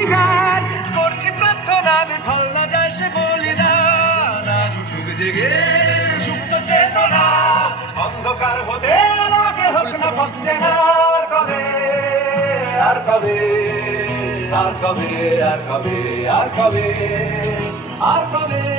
গান করছি প্রার্থনা বিফল না যায় সে বলিদান আজ যুগ জেগে সুপ্ত চেতনা অন্ধকার হতে আলোকে হোক না পথে না আর কবে আর কবে আর কবে আর কবে আর কবে আর কবে